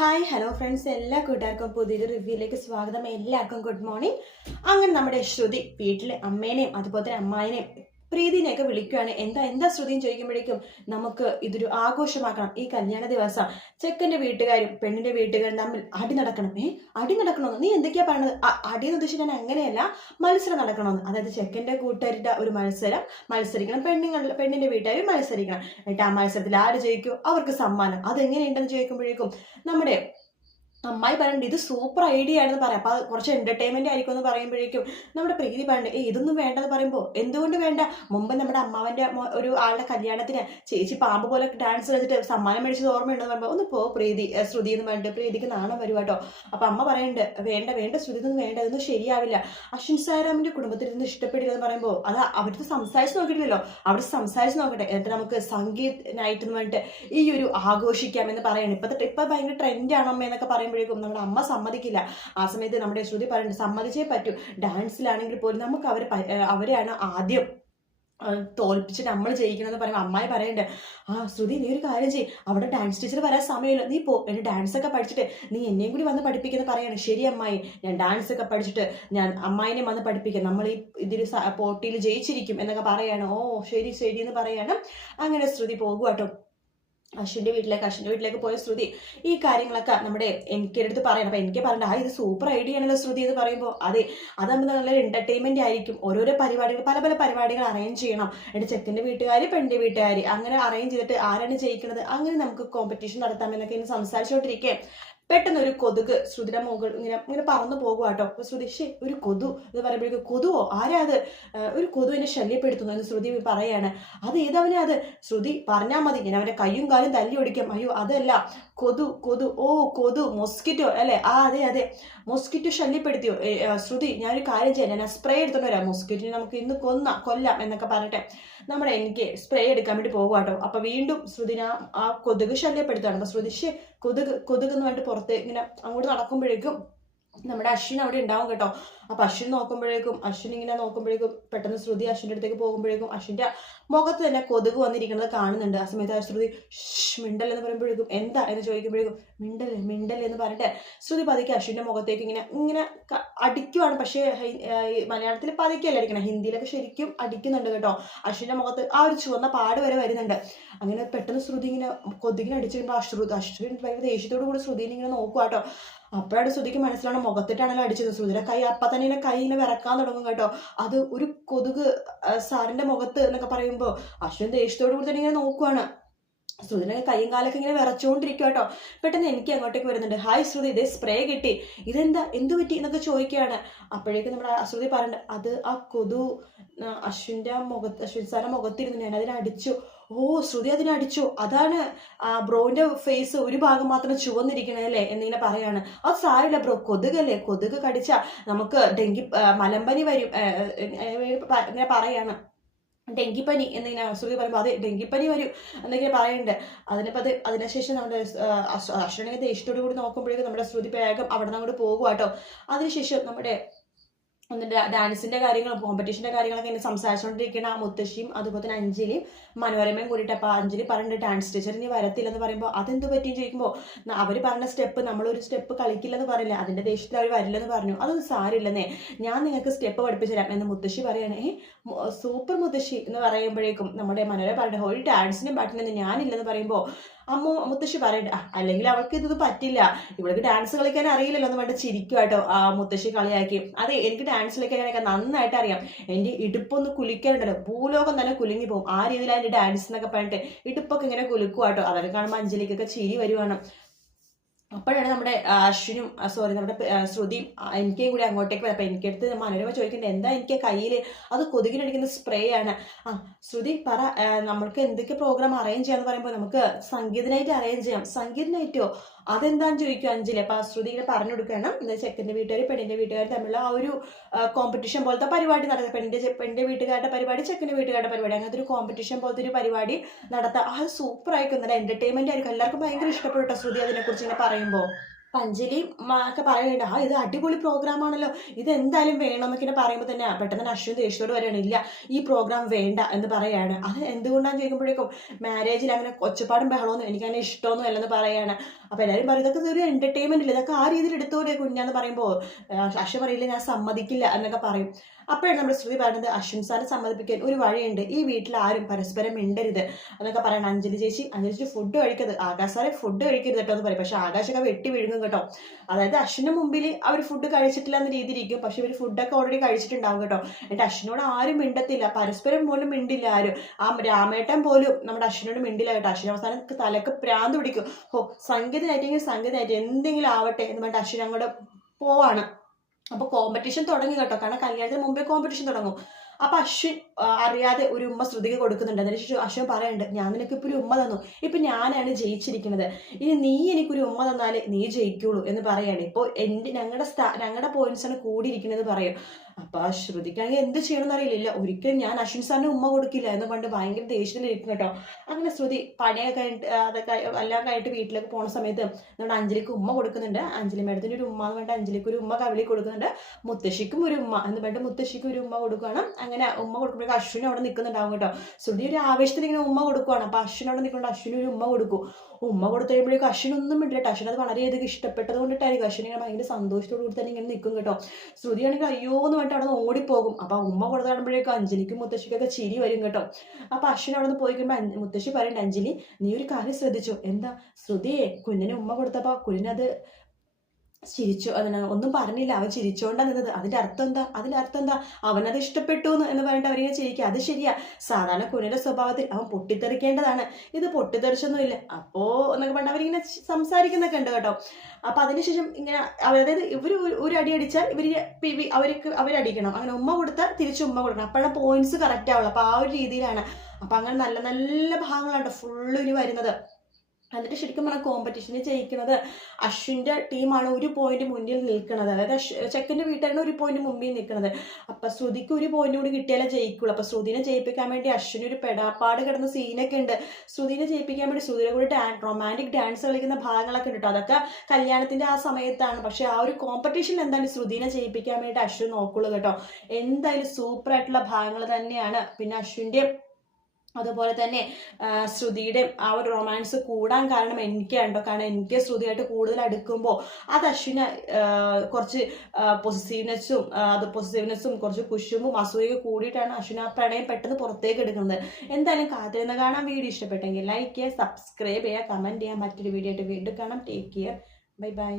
Hi hello friends എല്ലാ കൂട്ടുകാർക്കും പുതിയൊരു റിവ്യൂയിലേക്ക് സ്വാഗതം. എല്ലാവർക്കും ഗുഡ് മോർണിംഗ് അങ്ങനെ നമ്മുടെ ശ്രുതി വീട്ടിലെ അമ്മേനെയും അതുപോലെ തന്നെ അമ്മായിനെയും പ്രീതിനെയൊക്കെ വിളിക്കുകയാണ് എന്താ എന്താ ശ്രുതിയും ചോദിക്കുമ്പോഴേക്കും നമുക്ക് ഇതൊരു ആഘോഷമാക്കണം. ഈ കല്യാണ ദിവസം ചെക്കന്റെ വീട്ടുകാരും പെണ്ണിന്റെ വീട്ടുകാരും തമ്മിൽ അടി നടക്കണം. ഏ? അടി നടക്കണമെന്ന്? നീ എന്തൊക്കെയാ പറയുന്നത് അടി എന്ന് ഉദ്ദേശിച്ച് ഞാൻ അങ്ങനെയല്ല. മത്സരം നടക്കണമെന്ന്. അതായത് ചെക്കന്റെ കൂട്ടുകാരുടെ ഒരു മത്സരം. മത്സരിക്കണം. പെണ്ണുങ്ങൾ പെണ്ണിന്റെ വീട്ടുകാരും മത്സരിക്കണം. എന്നിട്ട് ആ മത്സരത്തിൽ ആര് ജയിക്കും? അവർക്ക് സമ്മാനം. അതെങ്ങനെയുണ്ടെന്ന് ചോദിക്കുമ്പോഴേക്കും നമ്മുടെ അമ്മായി പറയുന്നുണ്ട് ഇത് സൂപ്പർ ഐഡിയ ആണെന്ന് പറയാം. അപ്പോൾ കുറച്ച് എന്റർടൈൻമെന്റ് ആയിരിക്കും എന്ന് പറയുമ്പോഴേക്കും നമ്മുടെ പ്രീതി പറയുന്നുണ്ട് ഏ ഇതൊന്നും വേണ്ടെന്ന് പറയുമ്പോൾ എന്തുകൊണ്ട് വേണ്ട? മുമ്പ് നമ്മുടെ അമ്മാവന്റെ ഒരു ആളുടെ കല്യാണത്തിന് ചേച്ചി പാമ്പ് പോലെ ഡാൻസ് കളിച്ചിട്ട് സമ്മാനം മേടിച്ചത് ഓർമ്മയുണ്ടെന്ന് പറയുമ്പോൾ ഒന്ന് പോ പ്രീതി ശ്രുതി എന്ന് പറഞ്ഞിട്ട് പ്രീതിക്ക് നാണം വരും കേട്ടോ. അപ്പോൾ അമ്മ പറയുന്നുണ്ട് വേണ്ട വേണ്ട ശ്രുതി ഒന്നും വേണ്ട ഇതൊന്നും ശരിയാവില്ല. അശ്വിൻ സാരാമിന്റെ കുടുംബത്തിൽ ഇതൊന്നും ഇഷ്ടപ്പെടില്ല എന്ന് പറയുമ്പോൾ അത് അവർക്ക് സംസാരിച്ച് നോക്കിയിട്ടില്ലല്ലോ. അവിടെ സംസാരിച്ച് നോക്കട്ടെ. എന്നിട്ട് നമുക്ക് സംഗീത് നൈറ്റ് എന്ന് പറഞ്ഞിട്ട് ഈ ഒരു ആഘോഷിക്കാം എന്ന് പറയണം. ഇപ്പോഴത്തെ ഇപ്പം ഭയങ്കര ട്രെൻഡാണ് അമ്മ എന്നൊക്കെ പറയുമ്പോഴേക്കും നമ്മുടെ അമ്മ സമ്മതിക്കില്ല. ആ സമയത്ത് നമ്മുടെ ശ്രുതി പറയുന്നത് സമ്മതിച്ചേ പറ്റൂ. ഡാൻസിലാണെങ്കിൽ പോലും നമുക്ക് അവർ അവരെയാണ് ആദ്യം തോൽപ്പിച്ച് നമ്മൾ ജയിക്കണമെന്ന് പറയുമ്പോൾ അമ്മായി പറയുന്നുണ്ട് ആ ശ്രുതി നീ ഒരു കാര്യം ചെയ്യ്. അവിടെ ഡാൻസ് ടീച്ചർ വരാൻ സമയമില്ല. നീ പോ. എന്നെ ഡാൻസ് ഒക്കെ പഠിച്ചിട്ട് നീ എന്നെയും കൂടി വന്ന് പഠിപ്പിക്കുന്ന പറയാണ്. ശരി അമ്മായി. ഞാൻ ഡാൻസ് ഒക്കെ പഠിച്ചിട്ട് ഞാൻ അമ്മായിനെ വന്ന് പഠിപ്പിക്കാം. നമ്മൾ ഈ ഇതിൽ പോട്ടിയിൽ ജയിച്ചിരിക്കും എന്നൊക്കെ പറയാണ്. ഓ ശരി ശരി എന്ന് പറയാണ്. അങ്ങനെ ശ്രുതി പോകുക കേട്ടോ അശ്വിന്റെ വീട്ടിലേക്ക് അശ്വിന്റെ വീട്ടിലേക്ക് പോയ ശ്രുതി ഈ കാര്യങ്ങളൊക്കെ നമ്മുടെ എനിക്ക് അടുത്ത് പറയണം. അപ്പം എനിക്ക് പറയണ്ട ആ ഇത് സൂപ്പർ ഐഡിയ ആണല്ലോ ശ്രുതി എന്ന് പറയുമ്പോൾ അതെ അതാകുമ്പോൾ നല്ലൊരു എന്റർടൈൻമെന്റ് ആയിരിക്കും. ഓരോരോ പരിപാടികൾ പല പല പരിപാടികൾ അറേഞ്ച് ചെയ്യണം. എന്റെ ചെക്കന്റെ വീട്ടുകാർ പെണ്ണിന്റെ വീട്ടുകാർ അങ്ങനെ അറേഞ്ച് ചെയ്തിട്ട് ആരാണ് ജയിക്കുന്നത് അങ്ങനെ നമുക്ക് കോമ്പറ്റീഷൻ നടത്താമെന്നൊക്കെ ഇന്ന് സംസാരിച്ചുകൊണ്ടിരിക്കെ പെട്ടെന്ന് ഒരു കൊതുക് ശ്രുതിയുടെ മുകൾ ഇങ്ങനെ ഇങ്ങനെ പറന്നു പോകുക കേട്ടോ അപ്പോൾ ശ്രുതി ഷേ ഒരു കൊതു. എന്ന് പറയുമ്പോഴേക്കും കൊതുവോ? ആരാ അത്? ഒരു കൊതു എന്നെ ശല്യപ്പെടുത്തുന്നു എന്ന് ശ്രുതി പറയാണ്. അത് ഏതവനാ അത്? ശ്രുതി പറഞ്ഞാൽ മതി. ഞാൻ അവന്റെ കയ്യും കാലും തല്ലി ഒടിക്കാം അയ്യോ അതല്ല. കൊതു കൊതു ഓ കൊതു മൊസ്കിറ്റോ അല്ലേ? ആ അതെ അതെ. മൊസ്കിറ്റോ ശല്യപ്പെടുത്തിയോ? ശ്രുതി ഞാനൊരു കാര്യം ചെയ്യാം. ഞാൻ സ്പ്രേ എടുത്തോണ്ട് വരാം. മൊസ്കിറ്റിനെ നമുക്ക് ഇന്ന് കൊന്ന കൊല്ലാം എന്നൊക്കെ പറഞ്ഞിട്ട് നമ്മുടെ എനിക്ക് സ്പ്രേ എടുക്കാൻ വേണ്ടി പോകുക കേട്ടോ. അപ്പൊ വീണ്ടും ശ്രുതിനെ ആ- കൊതുക് ശല്യപ്പെടുത്തുകയാണ്. അപ്പൊ ശ്രുതിശ് "ശ്ശേ, കൊതുക് കൊതുക് എന്ന് പറഞ്ഞിട്ട് പുറത്ത് ഇങ്ങനെ അങ്ങോട്ട് നടക്കുമ്പോഴേക്കും നമ്മുടെ അശ്വിൻ അവിടെ ഉണ്ടാവും കേട്ടോ. അപ്പൊ അശ്വിൻ നോക്കുമ്പോഴേക്കും അശ്വിൻ ഇങ്ങനെ നോക്കുമ്പോഴേക്കും പെട്ടെന്ന് ശ്രുതി അശ്വിന്റെ അടുത്തേക്ക് പോകുമ്പോഴേക്കും അശ്വിന്റെ മുഖത്ത് തന്നെ കൊതുക് വന്നിരിക്കുന്നത് കാണുന്നുണ്ട്. ആ സമയത്ത് ശ്രുതി മിണ്ടൽ എന്ന് പറയുമ്പോഴേക്കും എന്താ? എന്ന് ചോദിക്കുമ്പോഴേക്കും മിണ്ടൽ മിണ്ടൽ എന്ന് പറഞ്ഞിട്ട് ശ്രുതി പതുക്കെ അശ്വിന്റെ മുഖത്തേക്ക് ഇങ്ങനെ ഇങ്ങനെ അടിക്കുവാണ്. പക്ഷേ മലയാളത്തിൽ പതുക്കെയല്ല അടിക്കണം? ഹിന്ദിയിലൊക്കെ ശരിക്കും അടിക്കുന്നുണ്ട് കേട്ടോ. അശ്വിന്റെ മുഖത്ത് ആ ഒരു ചുവന്ന പാട് വരെ വരുന്നുണ്ട്. അങ്ങനെ പെട്ടെന്ന് ശ്രുതി ഇങ്ങനെ കൊതുകിനെ അടിച്ചു കഴിയുമ്പോൾ അശ്രു അശ്വിൻ ഭയങ്കര ദേഷ്യത്തോടു കൂടി ശ്രുതിനെ ഇങ്ങനെ നോക്കുക കേട്ടോ. അപ്പോഴാണ് ശ്രുതിക്ക് മനസ്സിലാണ് മുഖത്തിട്ടാണല്ലോ അടിച്ചത്. ശ്രുതിയുടെ കൈ അപ്പം തന്നെ ഇങ്ങനെ കൈ ഇങ്ങനെ വിറക്കാൻ തുടങ്ങും കേട്ടോ. അത് ഒരു കൊതുക് സാറിന്റെ മുഖത്ത് എന്നൊക്കെ പറയുമ്പോൾ അശ്വിൻ ദേഷ്യത്തോടു കൂടി തന്നെ ഇങ്ങനെ നോക്കുവാണ്. ശ്രുതിനെ കൈയും കാലൊക്കെ ഇങ്ങനെ വിറച്ചുകൊണ്ടിരിക്കുക കേട്ടോ. പെട്ടെന്ന് എനിക്ക് അങ്ങോട്ടേക്ക് വരുന്നുണ്ട്. ഹായ് ശ്രുതി ഇതേ സ്പ്രേ കിട്ടി. ഇതെന്താ? എന്ത് പറ്റി? എന്നൊക്കെ ചോദിക്കുകയാണ്. അപ്പോഴേക്കും നമ്മുടെ ശ്രുതി പറയുന്നുണ്ട് അത് ആ കൊതു അശ്വിന്റെ മുഖത്ത് അശ്വിൻ സാറിന്റെ മുഖത്തിരുന്നു. ഞാൻ അതിനെ അടിച്ചു. ഓ ശ്രുതി അതിനെ അതാണ് ആ ബ്രോന്റെ ഫേസ് ഒരു ഭാഗം മാത്രം ചുവന്നിരിക്കണേ അല്ലേ? എന്നിങ്ങനെ പറയാണ്. അത് സാരില്ല ബ്രോ. കൊതുകല്ലേ? കൊതുക് കടിച്ച നമുക്ക് ഡെങ്കി മലമ്പനി വരും. ഇങ്ങനെ പറയാണ്. ഡെങ്കിപ്പനി എന്നിങ്ങനെ അസുഖം പറയുമ്പോൾ അത് ഡെങ്കിപ്പനി വരും എന്നൊക്കെ പറയുന്നുണ്ട്. അതിനിപ്പോൾ അത് അതിനുശേഷം നമ്മുടെ അശ്വണിയുടെ ഇഷ്ടത്തോടു കൂടി നോക്കുമ്പോഴേക്കും നമ്മുടെ ശ്രുതി വേഗം അവിടെ നിന്ന് അങ്ങോട്ട് പോകുക കേട്ടോ അതിനുശേഷം നമ്മുടെ ഡാൻസിന്റെ കാര്യങ്ങളും കോമ്പറ്റീഷന്റെ കാര്യങ്ങളൊക്കെ ഇങ്ങനെ സംസാരിച്ചുകൊണ്ടിരിക്കുന്ന ആ മുത്തശ്ശിയും അതുപോലെ തന്നെ അഞ്ജലിയും മനോരമയും കൂടിയിട്ട് അപ്പോൾ അഞ്ജലി പറഞ്ഞിട്ട് ഡാൻസ് ടീച്ചർ ഇനി വരത്തില്ലെന്ന് പറയുമ്പോൾ അതെന്ത് പറ്റിയും ചോദിക്കുമ്പോൾ അവർ പറഞ്ഞ സ്റ്റെപ്പ് നമ്മളൊരു സ്റ്റെപ്പ് കളിക്കില്ലെന്ന് പറയില്ല അതിന്റെ ദേഷ്യത്തിൽ അവർ വരില്ലെന്ന് പറഞ്ഞു. അതൊന്നും സാരില്ലെന്നേ ഞാൻ നിങ്ങൾക്ക് സ്റ്റെപ്പ് പഠിപ്പിച്ചു തരാം എന്ന് മുത്തശ്ശി പറയണേ. സൂപ്പർ മുത്തശ്ശി എന്ന് പറയുമ്പോഴേക്കും നമ്മുടെ മനോരമ പറഞ്ഞ ഒരു ഡാൻസിനും പാട്ടിനൊന്നും ഞാനില്ലെന്ന് പറയുമ്പോൾ അമ്മ മുത്തശ്ശി പറയട്ടെ. "ആ, അല്ലെങ്കിൽ അവൾക്ക് ഇത് പറ്റില്ല. ഇവൾക്ക് ഡാൻസ് കളിക്കാൻ അറിയില്ലല്ലോ എന്ന് പറഞ്ഞിട്ട് ചിരിക്കും കേട്ടോ ആ മുത്തശ്ശി കളിയാക്കി. അതെ എനിക്ക് ഡാൻസ് കളിക്കാനൊക്കെ നന്നായിട്ട് അറിയാം. എന്റെ ഇടുപ്പൊന്ന് കുലിക്കാനുണ്ടല്ലോ ഭൂലോകം തന്നെ കുലുങ്ങി പോകും. ആ രീതിയിലാണ് ഡാൻസ് എന്നൊക്കെ പറഞ്ഞിട്ട് ഇടുപ്പൊക്കെ ഇങ്ങനെ കുലുക്കുവാട്ടോ അതൊക്കെ കാണുമ്പോൾ അഞ്ജലിക്കൊക്കെ ചിരി വരുവാണ്. അപ്പോഴാണ് നമ്മുടെ അശ്വിനും സോറി നമ്മുടെ ശ്രുതിയും എനിക്കും കൂടി അങ്ങോട്ടേക്ക് വരാം അപ്പം എനിക്കടുത്ത് മനോരമ ചോദിക്കേണ്ടത് എന്താ എനിക്ക് കയ്യിൽ അത് കൊതുകിനടിക്കുന്ന സ്പ്രേ ആണ്? ആ ശ്രുതി പറ നമ്മൾക്ക് എന്തൊക്കെ പ്രോഗ്രാം അറേഞ്ച് ചെയ്യാന്ന് പറയുമ്പോൾ നമുക്ക് സംഗീത നൈറ്റ് അറേഞ്ച് ചെയ്യാം. സംഗീത നൈറ്റോ അതെന്താന്ന് ചോദിക്കും അഞ്ജലി? അപ്പം ആ ശ്രുതി ഇങ്ങനെ പറഞ്ഞു കൊടുക്കണം. എന്നാൽ ചെക്കന്റെ വീട്ടുകാർ പെണ്ണിന്റെ വീട്ടുകാർ തമ്മിലുള്ള ആ ഒരു കോമ്പറ്റീഷൻ പോലത്തെ പരിപാടി നടത്തുക പെണ്ണിന്റെ പെണ്ണിന്റെ വീട്ടുകാരുടെ പരിപാടി ചെക്കന്റെ വീട്ടുകാരുടെ പരിപാടി അങ്ങനത്തെ ഒരു കോമ്പറ്റീഷൻ പോലത്തെ ഒരു പരിപാടി നടത്താം. അത് സൂപ്പർ ആയിരിക്കും. നല്ല എന്റർടൈൻമെന്റ് ആയിരിക്കും. എല്ലാവർക്കും ഭയങ്കര ഇഷ്ടപ്പെട്ടു ശ്രുതി അതിനെക്കുറിച്ച് ഇങ്ങനെ പറയുമ്പോൾ മ ഒക്കെ പറയുന്നുണ്ട് ആ ഇത് അടിപൊളി പ്രോഗ്രാം ആണല്ലോ. ഇത് എന്തായാലും വേണം എന്നൊക്കെ പറയുമ്പോൾ തന്നെ പെട്ടെന്ന് അശ്വിൻ ദേഷ്യത്തോട് പറയുകയാണ് ഇല്ല ഈ പ്രോഗ്രാം വേണ്ട എന്ന് പറയാണ്. അത് എന്തുകൊണ്ടാണ് ചോദിക്കുമ്പോഴേക്കും മാരേജിൽ അങ്ങനെ ഒച്ചപ്പാടും ബഹളമൊന്നും എനിക്കങ്ങനെ ഇഷ്ടമൊന്നും അല്ലെന്ന് പറയാണ്. അപ്പോൾ എല്ലാവരും പറയും ഇതൊക്കെ ഒരു എന്റർടൈൻമെന്റ് ഇല്ല ഇതൊക്കെ ആ രീതിയിൽ എടുത്തോടെ കുഞ്ഞാന്ന് പറയുമ്പോൾ അശ്വൻ പറയില്ല ഞാൻ സമ്മതിക്കില്ല എന്നൊക്കെ പറയും. അപ്പോഴാണ് നമ്മുടെ ശ്രുതി പറയുന്നത് അശ്വിൻ സാറിനെ സമ്മതിപ്പിക്കാൻ ഒരു വഴിയുണ്ട്. ഈ വീട്ടിൽ ആരും പരസ്പരം മിണ്ടരുത്. എന്നൊക്കെ പറയണം അഞ്ജലി ചേച്ചി. അഞ്ജലി ചേച്ചി ഫുഡ് കഴിക്കരുത്. ആകാശ് സാറെ ഫുഡ് കഴിക്കരുത് കേട്ടോ എന്ന് പറയും. പക്ഷെ ആകാശൊക്കെ വെട്ടി വിഴുങ്ങും കേട്ടോ. അതായത് അശ്വിന്റെ മുമ്പിൽ അവർ ഫുഡ് കഴിച്ചിട്ടില്ല എന്ന രീതിയിലിരിക്കും പക്ഷെ ഇവർ ഫുഡൊക്കെ ഓൾറെഡി കഴിച്ചിട്ടുണ്ടാവും കേട്ടോ. എന്നിട്ട് അശ്വിനോട് ആരും മിണ്ടത്തില്ല. പരസ്പരം പോലും മിണ്ടില്ല ആരും. ആ രാമേട്ടൻ പോലും നമ്മുടെ അശ്വിനോട് മിണ്ടില്ല കേട്ടോ. അശ്വിൻ അവസാനം തലക്ക് പ്രാന്ത് പിടിക്കും. ഓ സംഗീതമായിട്ടെങ്കിൽ സംഗീതമായിട്ട് എന്തെങ്കിലും ആവട്ടെ എന്ന് പറഞ്ഞിട്ട് അശ്വിൻ അങ്ങോട്ട് പോവാണ്. അപ്പൊ കോമ്പറ്റീഷൻ തുടങ്ങി കേട്ടോ. കാരണം കല്യാണത്തിന് മുമ്പേ കോമ്പറ്റീഷൻ തുടങ്ങും. അപ്പൊ അശ്വിൻ അറിയാതെ ഒരു ഉമ്മ ശ്രുതിക്ക് കൊടുക്കുന്നുണ്ട്. അതിന് ശേഷം അശ്വിൻ പറയുന്നുണ്ട് ഞാൻ നിനക്ക് ഇപ്പൊ ഒരു ഉമ്മ തന്നു. ഇപ്പൊ ഞാനാണ് ജയിച്ചിരിക്കുന്നത്. ഇനി നീ എനിക്കൊരു ഉമ്മ തന്നാലേ നീ ജയിക്കുള്ളൂ എന്ന് പറയാണ്. ഇപ്പോൾ എന്റെ ഞങ്ങളുടെ ഞങ്ങളുടെ പോയിന്റ്സ് ആണ് കൂടിയിരിക്കുന്നത് പറയും. അപ്പൊ ആ ശ്രുതിക്കാണെങ്കിൽ എന്ത് ചെയ്യണമെന്ന് അറിയില്ല. ഒരിക്കലും ഞാൻ അശ്വിൻ സാറിന് ഉമ്മ കൊടുക്കില്ല എന്ന് പണ്ട് ഭയങ്കര ദേഷ്യത്തിലിരിക്കും കേട്ടോ. അങ്ങനെ ശ്രുതി പണിയൊക്കെ കഴിഞ്ഞിട്ട് അതൊക്കെ എല്ലാം കഴിഞ്ഞിട്ട് വീട്ടിലേക്ക് പോണ സമയത്ത് നമ്മുടെ അഞ്ജലിക്ക് ഉമ്മ കൊടുക്കുന്നുണ്ട്. അഞ്ജലി മേഡത്തിന് ഒരു ഉമ്മ എന്ന് അഞ്ജലിക്ക് ഒരു ഉമ്മ കവിളി കൊടുക്കുന്നുണ്ട്. മുത്തശ്ശിക്കും ഒരു ഉമ്മ എന്ന് പറഞ്ഞിട്ട് മുത്തശ്ശിക്കും ഒരു ഉമ്മ കൊടുക്കുകയാണ്. അങ്ങനെ ഉമ്മ കൊടുക്കുമ്പോഴേക്കും അശ്വിൻ അവിടെ നിൽക്കുന്നുണ്ടാവും കേട്ടോ. ശ്രുതി ഒരു ആവേശത്തിൽ ഇങ്ങനെ ഉമ്മ കൊടുക്കുവാണ്. അപ്പൊ അശ്വിനോട് നിൽക്കുന്നുണ്ട്. അശ്വിന് ഒരു ഉമ്മ കൊടുക്കും. ഉമ്മ കൊടുത്തു കഴിയുമ്പോഴേക്കും അശ്വിനൊന്നും മിണ്ടില്ല അശ്വിൻ അത് വളരെയധികം ഇഷ്ടപ്പെട്ടത് കൊണ്ടിട്ടായിരിക്കും. അശ്വിൻ ഇങ്ങനെ ഭയങ്കര സന്തോഷത്തോടു കൂടി തന്നെ ഇങ്ങനെ നിൽക്കും കേട്ടോ. ശ്രുതിയാണെങ്കിൽ അയ്യോ എന്ന് പറഞ്ഞിട്ട് അവിടെ ഓടിപ്പോകും. അപ്പൊ ആ ഉമ്മ കൊടുത്തു കാണുമ്പോഴേക്കും അഞ്ജലിക്കും മുത്തശ്ശിക്കൊക്കെ ചിരി വരും കേട്ടോ. അപ്പൊ അശ്വിൻ അവിടെ നിന്ന് പോയി കഴിയുമ്പോൾ മുത്തശ്ശി പറയണ്ട അഞ്ജലി നീ ഒരു കാര്യം ശ്രദ്ധിച്ചു? എന്താ? ശ്രുതിയെ കുഞ്ഞിനെ ഉമ്മ കൊടുത്തപ്പോ കുഞ്ഞിനത് ചിരിച്ചു. അതിന് ഒന്നും പറഞ്ഞില്ല. അവൻ ചിരിച്ചോണ്ടാ നിന്നത്. അതിന്റെ അർത്ഥം എന്താ? അതിന്റെ അർത്ഥം എന്താ? അവനത് ഇഷ്ടപ്പെട്ടു എന്ന് പറഞ്ഞിട്ട് അവരിങ്ങനെ ചിരിക്കുക അത് ശരിയാ. സാധാരണ കുഞ്ഞിന്റെ സ്വഭാവത്തിൽ അവൻ പൊട്ടിത്തെറിക്കേണ്ടതാണ്. ഇത് പൊട്ടിത്തെറിച്ചൊന്നുമില്ല. അപ്പോ എന്നൊക്കെ പറഞ്ഞാൽ അവരിങ്ങനെ സംസാരിക്കുന്നൊക്കെ ഉണ്ട് കേട്ടോ. അപ്പൊ അതിനുശേഷം ഇങ്ങനെ അതായത് ഇവർ ഒരു അടി അടിച്ചാൽ ഇവർ അവർക്ക് അവരടിക്കണം അങ്ങനെ ഉമ്മ കൊടുത്താൽ തിരിച്ച് ഉമ്മ കൊടുക്കണം. അപ്പോഴാണ് പോയിന്റ്സ് കറക്റ്റ് ആവുള്ളൂ. അപ്പൊ ആ ഒരു രീതിയിലാണ്. അപ്പൊ അങ്ങനെ നല്ല നല്ല ഭാഗങ്ങളാണ് ഫുള്ള് ഇനി വരുന്നത്. എന്നിട്ട് ശരിക്കും പറഞ്ഞാൽ കോമ്പറ്റീഷന് ജയിക്കുന്നത് അശ്വിന്റെ ടീമാണ് ഒരു പോയിന്റ് മുന്നിൽ നിൽക്കുന്നത്. അതായത് വീട്ടാണ് വീട്ടുകാരാണ് ഒരു പോയിന്റ് മുമ്പിൽ നിൽക്കുന്നത്. അപ്പൊ ശ്രുതിക്ക് ഒരു പോയിന്റ് കൂടി കിട്ടിയാലേ ജയിക്കുള്ളൂ. അപ്പൊ ശ്രുതിനെ ജയിപ്പിക്കാൻ വേണ്ടി അശ്വിന് ഒരു പെടാപ്പാട് കിടന്ന സീനൊക്കെ ഉണ്ട്. ശ്രുതിനെ ജയിപ്പിക്കാൻ വേണ്ടി ശ്രുതിയുടെ കൂടി ഡാൻ റൊമാന്റിക് ഡാൻസ് കളിക്കുന്ന ഭാഗങ്ങളൊക്കെ ഉണ്ട് അതൊക്കെ കല്യാണത്തിന്റെ ആ സമയത്താണ്. പക്ഷേ ആ ഒരു കോമ്പറ്റീഷനിൽ എന്തായാലും ശ്രുതിനെ ജയിപ്പിക്കാൻ വേണ്ടി അശ്വിൻ നോക്കുള്ളൂ കേട്ടോ എന്തായാലും സൂപ്പർ ആയിട്ടുള്ള ഭാഗങ്ങൾ തന്നെയാണ്. പിന്നെ അശ്വിന്റെ അതുപോലെ തന്നെ ശ്രുതിയുടെ ആ ഒരു റൊമാൻസ് കൂടാൻ കാരണം എനിക്കാണ്ടോ കാരണം എനിക്ക് ശ്രുതിയായിട്ട് കൂടുതൽ അടുക്കുമ്പോൾ അത് അശ്വിന് കുറച്ച് പൊസിറ്റീവ്നെസ്സും അത് പൊസിറ്റീവ്നെസ്സും കുറച്ച് കുശുമ്പും അസൂയൊക്കെ കൂടിയിട്ടാണ് അശ്വിന് ആ പ്രണയം പെട്ടെന്ന് പുറത്തേക്ക് എടുക്കുന്നത്. എന്തായാലും കാത്തിരുന്ന് കാണാൻ വീഡിയോ ഇഷ്ടപ്പെട്ടെങ്കിൽ ലൈക്ക് ചെയ്യുക സബ്സ്ക്രൈബ് ചെയ്യുക കമന്റ് ചെയ്യുക. മറ്റൊരു വീഡിയോ ആയിട്ട് വീണ്ടും കാണാം. Take care bye bye